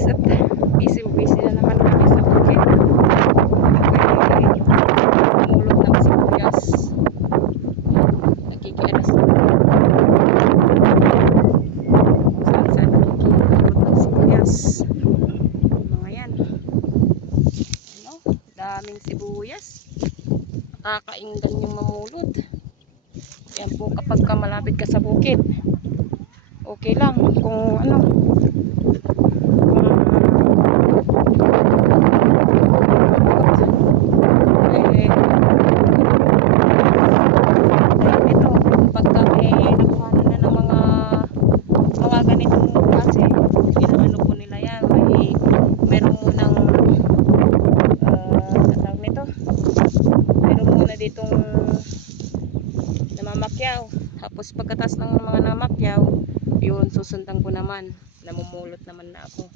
guys, at busy na naman kami sa bukid. Mulot ng sibuyas. Nakikialas na. Saan nakikimulot ng sibuyas. Mga yan. Ano? Daming sibuyas. Nakakainggan yung mamulot. Yan po kapag malapit ka sa bukid. Okay lang kung ano. Ditong namamakyaw, tapos pagkatas ng mga namakyaw, yun susundan ko naman, namumulot naman na ako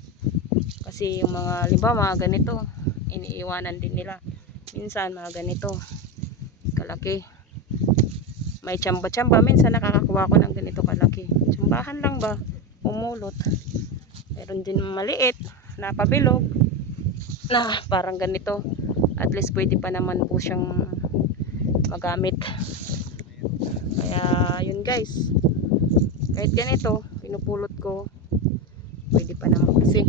kasi yung mga limbawa mga ganito iniiwanan din nila minsan, mga ganito kalaki, may tsamba-tsamba, minsan nakakakuha ko ng ganito kalaki, tsambahan lang ba umulot. Meron din maliit na pabilog na parang ganito, at least pwede pa naman po siyang magamit. Kaya yun guys, kahit ganito pinupulot ko, pwede pa naman kasi